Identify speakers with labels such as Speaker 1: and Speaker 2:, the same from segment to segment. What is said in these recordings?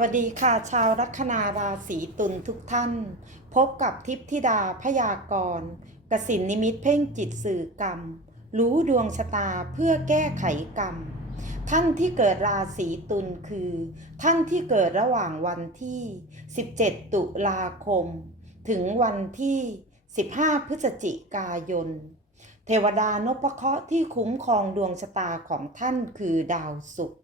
Speaker 1: วัสดีค่ะชาวลัคนาราศีตุลทุกท่าน พบกับทิพย์ธิดาพยากรณ์กสินนิมิตเพ่งจิตสื่อกรรม รู้ดวงชะตาเพื่อแก้ไขกรรม ท่านที่เกิดราศีตุลคือ ท่านที่เกิดระหว่างวันที่ 17 ตุลาคม ถึงวันที่ 15 พฤศจิกายน เทวดานพเคราะห์ที่คุ้มครองดวงชะตาของท่านคือดาวศุกร์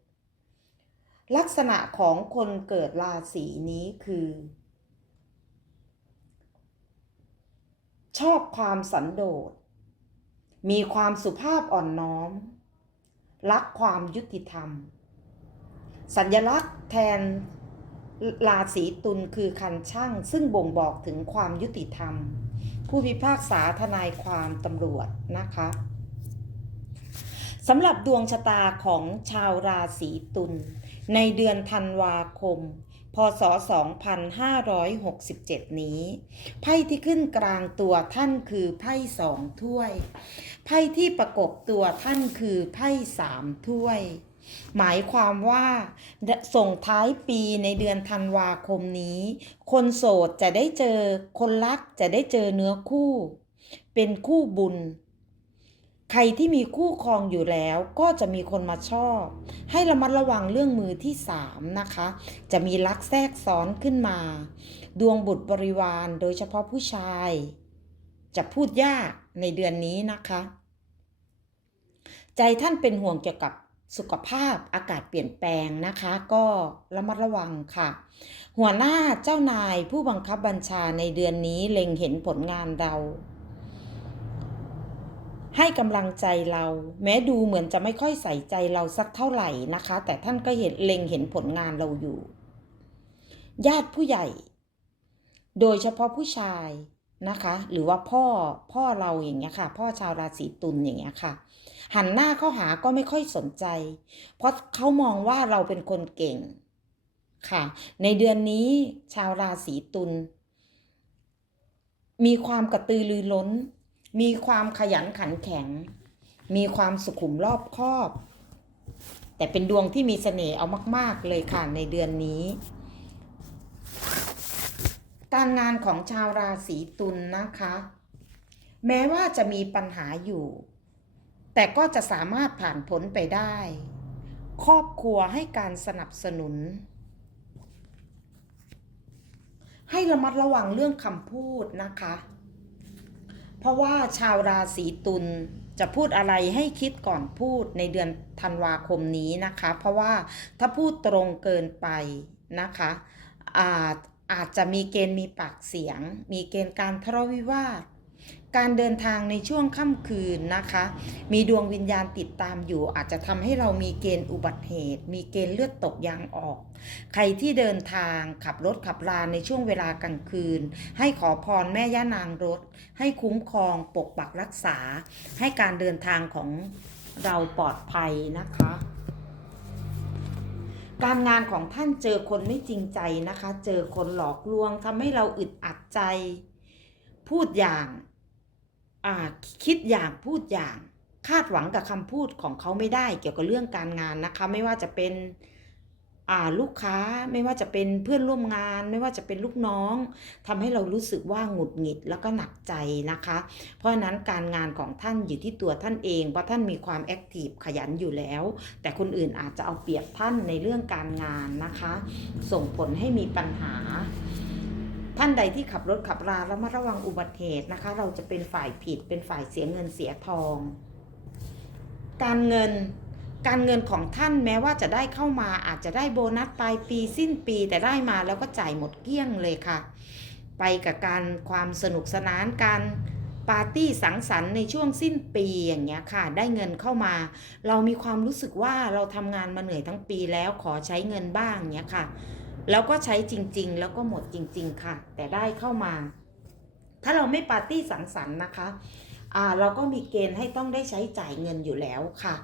Speaker 1: ลักษณะของคนเกิดราศีนี้คือ ชอบความสันโดษ มีความสุภาพอ่อนน้อม รักความยุติธรรม สัญลักษณ์แทนราศีตุลคือคันช่าง ซึ่งบ่งบอกถึงความยุติธรรม ผู้พิพากษาทนายความตำรวจนะคะสำหรับดวงชะตาของชาวราศีตุล ในเดือนธันวาคม พศ 2567 นี้ ไพ่ที่ขึ้นกลางตัวท่านคือไพ่สองถ้วย ไพ่ที่ประกบตัวท่านคือไพ่สามถ้วย หมายความว่าส่งท้ายปีในเดือนธันวาคมนี้ คนโสดจะได้เจอ คนรักจะได้เจอเนื้อคู่ เป็นคู่บุญ ใครที่มีคู่ครองอยู่แล้วก็จะมีคนมาชอบ ให้ระมัดระวังเรื่องมือที่สามนะคะ จะมีลักแทรกซ้อนขึ้นมา ดวงบุตรบริวารโดยเฉพาะผู้ชาย จะพูดยากในเดือนนี้นะคะ ใจท่านเป็นห่วงเกี่ยวกับสุขภาพอากาศเปลี่ยนแปลงนะคะ ก็ระมัดระวังค่ะ หัวหน้าเจ้านายผู้บังคับบัญชาในเดือนนี้เล็งเห็นผลงานเรา ให้กำลังใจเรา แม้ดูเหมือนจะไม่ค่อยใส่ใจเราสักเท่าไหร่นะคะ แต่ท่านก็เห็นเล็งเห็นผลงานเราอยู่ ญาติผู้ใหญ่ โดยเฉพาะผู้ชายนะคะ หรือว่าพ่อพ่อเราอย่างเงี้ยค่ะ พ่อชาวราศีตุลอย่างเงี้ยค่ะ หันหน้าเข้าหาก็ไม่ค่อยสนใจ เพราะเขามองว่าเราเป็นคนเก่งค่ะ ในเดือนนี้ชาวราศีตุลมีความกระตือรือร้น มีความขยันขันแข็ง มีความสุขุมรอบคอบ แต่เป็นดวงที่มีเสน่ห์เอามาก ๆ เลยค่ะในเดือนนี้ การงานของชาวราศีตุลนนะคะ แม้ว่าจะมีปัญหาอยู่ แต่ก็จะสามารถผ่านพ้นไปได้ ครอบครัวให้การสนับสนุน ให้ระมัดระวังเรื่องคำพูดนะคะ เพราะว่าชาวราศีตุลจะพูดอะไรให้คิดก่อนพูดในเดือนธันวาคมนี้นะคะ เพราะว่าถ้าพูดตรงเกินไปนะคะอาจอาจจะมีเกณฑ์มีปากเสียง มีเกณฑ์การทะเลาะวิวาท การเดินทางในช่วงค่ำคืนนะคะ มีดวงวิญญาณติดตามอยู่ อาจจะทำให้เรามีเกณฑ์อุบัติเหตุ มีเกณฑ์เลือดตกยางออก ใครที่เดินทางขับรถขับราในช่วงเวลากลางคืน ให้ขอพรแม่ย่านางรถ ให้คุ้มครองปกปักรักษา ให้การเดินทางของเราปลอดภัยนะคะ การงานของท่านเจอคนไม่จริงใจนะคะ เจอคนหลอกลวงทำให้เราอึดอัดใจ พูดอย่าง คิดอย่างพูดอย่างคาดหวังกับคำพูดของเขาไม่ได้เกี่ยวกับเรื่องการงานนะคะ ไม่ว่าจะเป็นลูกค้าไม่ว่าจะเป็นเพื่อนร่วมงาน ไม่ว่าจะเป็นลูกน้องทำให้เรารู้สึกว่าหงุดหงิดแล้วก็หนักใจนะคะ เพราะฉะนั้นการงานของท่านอยู่ที่ตัวท่านเอง เพราะท่านมีความแอคทีฟขยันอยู่แล้ว แต่คนอื่นอาจจะเอาเปรียบท่านในเรื่องการงานนะคะ ส่งผลให้มีปัญหา ท่านใดที่ขับรถขับราแล้วมาระวังอุบัติเหตุนะคะ เราจะเป็นฝ่ายผิดเป็นฝ่ายเสียเงินเสียทอง การเงินการเงินของท่านแม้ว่าจะได้เข้ามาอาจจะได้โบนัสปลายปีสิ้นปี แต่ได้มาแล้วก็จ่ายหมดเกลี้ยงเลยค่ะ ไปกับการความสนุกสนานการปาร์ตี้สังสรรค์ในช่วงสิ้นปีอย่างเงี้ยค่ะ ได้เงินเข้ามา เรามีความรู้สึกว่าเราทำงานมาเหนื่อยทั้งปีแล้วขอใช้เงินบ้างเงี้ยค่ะ แล้วก็ใช้จริง ๆ แล้วก็หมดจริง ๆ ค่ะ แต่ได้เข้ามา ถ้าเราไม่ปาร์ตี้สังสรรค์นะคะอ่าเราก็มีเกณฑ์ให้ต้องได้ใช้จ่ายเงินอยู่แล้วค่ะ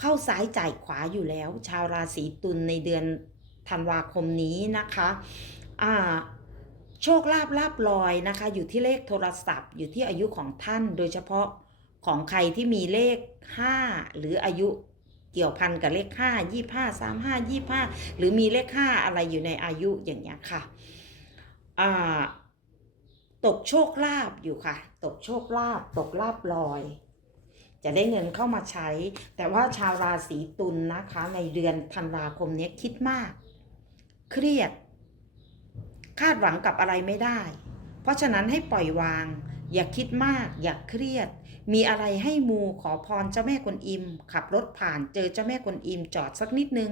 Speaker 1: เข้าซ้ายจ่ายขวาอยู่แล้ว ชาวราศีตุลในเดือนธันวาคมนี้นะคะอ่าโชคลาภลาบลอยนะคะ อยู่ที่เลขโทรศัพท์ อยู่ที่อายุของท่านโดยเฉพาะของใครที่มีเลข 5 หรืออายุ เกี่ยวพันกับเลขห้ายี่ห้าสามห้ายี่ห้าหรือมีเลขห้าอะไรอยู่ในอายุอย่างเงี้ยค่ะตกโชคลาภอยู่ค่ะ ตกโชคลาภตกลาภลอย จะได้เงินเข้ามาใช้ แต่ว่าชาวราศีตุลนนะคะ ในเดือนธันวาคมนี้คิดมาก เครียด คาดหวังกับอะไรไม่ได้ เพราะฉะนั้นให้ปล่อยวาง อย่าคิดมาก อย่าเครียด มีอะไรให้มูขอพรเจ้าแม่กวนอิม ขับรถผ่านเจอเจ้าแม่กวนอิมจอดสักนิดนึง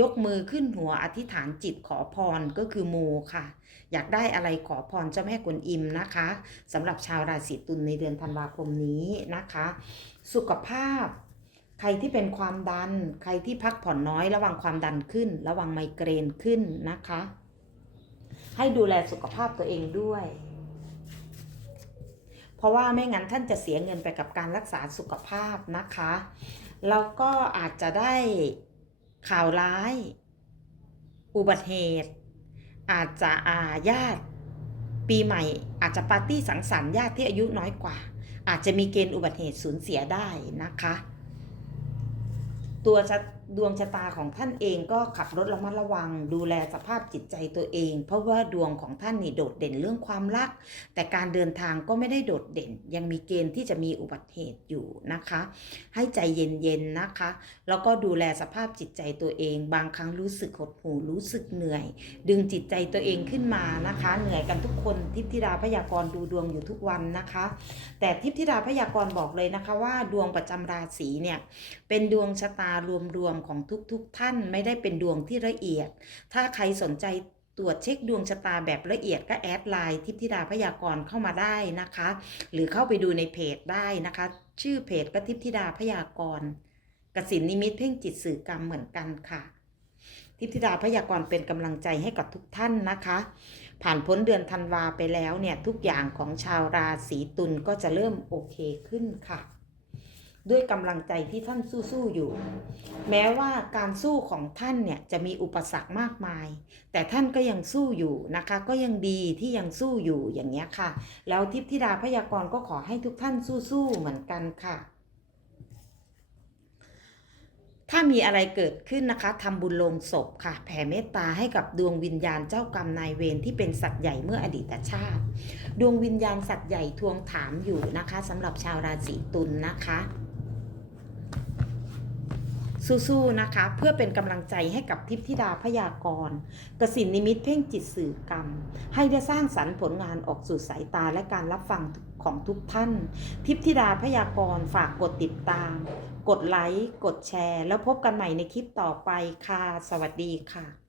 Speaker 1: ยกมือขึ้นหัวอธิษฐานจิตขอพรก็คือมูค่ะ อยากได้อะไรขอพรเจ้าแม่กวนอิมนะคะสำหรับชาวราศีตุลในเดือนธันวาคมนี้นะคะ สุขภาพ ใครที่เป็นความดัน ใครที่พักผ่อนน้อยระวังความดันขึ้น ระวังไมเกรนขึ้นนะคะ ให้ดูแลสุขภาพตัวเองด้วย เพราะว่าไม่งั้นท่านจะเสียเงินไปกับการรักษาสุขภาพนะคะแล้วก็อาจจะได้ข่าวร้าย อุบัติเหตุ อาจจะอาญาติปีใหม่ อาจจะปาร์ตี้สังสรรค์ญาติที่อายุน้อยกว่า อาจจะมีเกณฑ์อุบัติเหตุสูญเสียได้นะคะ ตัวชะ ดวงชะตาของท่านเองก็ขับรถระมัดระวัง ดูแลสภาพจิตใจตัวเอง เพราะว่าดวงของท่านนี่โดดเด่นเรื่องความรัก แต่การเดินทางก็ไม่ได้โดดเด่น ยังมีเกณฑ์ที่จะมีอุบัติเหตุอยู่นะคะ ให้ใจเย็นๆนะคะ แล้วก็ดูแลสภาพจิตใจตัวเอง บางครั้งรู้สึกหดหู่รู้สึกเหนื่อย ดึงจิตใจตัวเองขึ้นมานะคะ เหนื่อยกันทุกคนทิพย์ธิดาพยากรณ์ดูดวงอยู่ทุกวันนะคะ แต่ทิพย์ธิดาพยากรณ์บอกเลยนะคะว่าดวงประจำราศีเนี่ยเป็นดวงชะตารวมของทุกๆท่านไม่ได้เป็นดวงที่ละเอียด ถ้าใครสนใจตรวจเช็คดวงชะตาแบบละเอียดก็แอดไลน์ทิพธิดาพยากรณ์เข้ามาได้นะคะ หรือเข้าไปดูในเพจได้นะคะ ชื่อเพจก็ทิพธิดาพยากรณ์กสินนิมิตเพ่งจิตสื่อกรรมเหมือนกันค่ะทิพธิดาพยากรณ์เป็นกำลังใจให้กับทุกท่านนะคะ ผ่านพ้นเดือนธันวาไปแล้วเนี่ย ทุกอย่างของชาวราศีตุลก็จะเริ่มโอเคขึ้นค่ะ ด้วยกำลังใจที่ท่านสู้ๆอยู่ แม้ว่าการสู้ของท่านเนี่ยจะมีอุปสรรคมากมาย แต่ท่านก็ยังสู้อยู่นะคะ ก็ยังดีที่ยังสู้อยู่อย่างเงี้ยค่ะ แล้วทิพธิดาพยากรณ์ก็ขอให้ทุกท่านสู้ๆเหมือนกันค่ะ ถ้ามีอะไรเกิดขึ้นนะคะทำบุญลงศพค่ะ แผ่เมตตาให้กับดวงวิญญาณเจ้ากรรมนายเวรที่เป็นสัตว์ใหญ่เมื่ออดีตชาติ ดวงวิญญาณสัตว์ใหญ่ทวงถามอยู่นะคะสำหรับชาวราศีตุลนะคะ สู้ๆนะคะ เพื่อเป็นกำลังใจให้กับทิพธิดาพยากรกสินนิมิตเพ่งจิตสื่อกรรม ให้ได้สร้างสรรค์ผลงานออกสู่สายตาและการรับฟังของทุกท่าน ทิพธิดาพยากรฝากกดติดตาม กดไลค์ กดแชร์ แล้วพบกันใหม่ในคลิปต่อไปค่ะ สวัสดีค่ะ